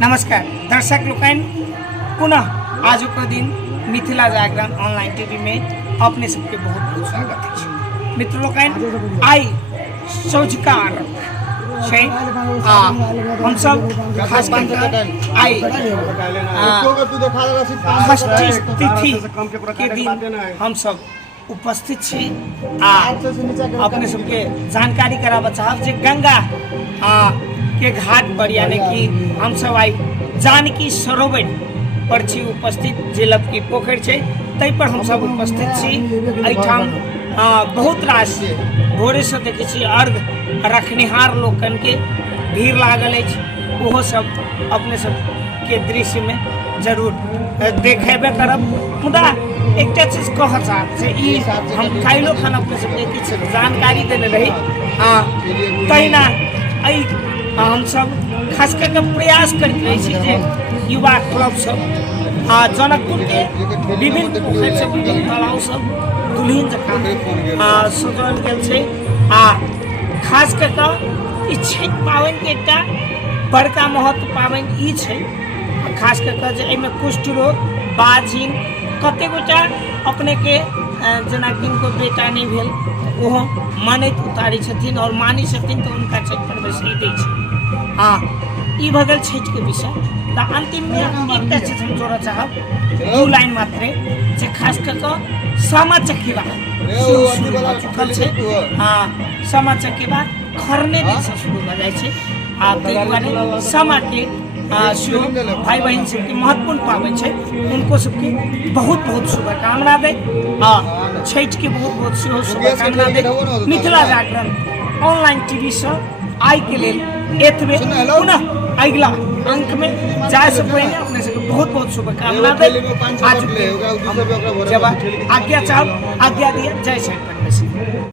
नमस्कार दर्शक लोकन, पुनः आज का दिन मिथिला जागरण ऑनलाइन टीवी में अपने सबके बहुत बहुत स्वागत है। मित्र लोकन, आई सौजिका हम सब खास कर आई षष्ठी तिथि के दिन हम सब उपस्थित छी अपने सबके जानकारी कराबऽ चाहब जे गंगा के घाट पर यानी कि हम सब आई जानकी सरोवर पर छी उपस्थित, जे लपकी पोखर छै तै पर हम सब उपस्थित छी। एठाम बहुत रास भोरे से देखै छी अर्घ रखनिहार लोकन के भीड़ लागल अछि। ओहो सब अपने सब के दृश्य में जरूर देखेबे करब। मुदा एकटा चीज कह चाहब जे ई हम काल्हि खाना अपने सबके किछु जानकारी देने रही तहिना एहि हम सब खास करके प्रयास करते रही छी जे युवा क्लब सब जनकपुर के विभिन्न पोखरि से विभिन्न तालाब सब दुल्हिन जकाँ सजाओल गेल छै। खास करके ई छठि पाबनि के एकटा बड़का महत्व पाबनि ई छै, खास करके जे एहिमे कुष्ठ रोग बाझिन कते गोटा अपने के जेना किनको बेटा नहीं भेल ओहो मानैत उतारै छथिन और मानै छथिन तो उनका छठि पर बैसाइ दै छै। ई भऽ गेल छठि के विषय। तो अंतिम में एकटा चीज हम जोड़ऽ चाहब, दू लाइन मात्रे, जे खास करके सामा चकेबा शुरू भऽ चुकल छै। सामा चकेबा खरने दिन से शुरू भऽ जाइ छै। ताहि दुआरे सामा के शुरू भाई बहन सबके महत्वपूर्ण पाबनि छै, उनको सबके बहुत बहुत शुभकामना दे। छठि के बहुत बहुत शुभकामना दे। मिथिला जागरण ऑनलाइन टीवी से आई के लेल एतबे, पुनः अगला अंक में जाए से पहले अपने सबके बहुत बहुत शुभकामना दे। आज आज्ञा चाहब, आज्ञा दिया। जय श्री कृष्ण।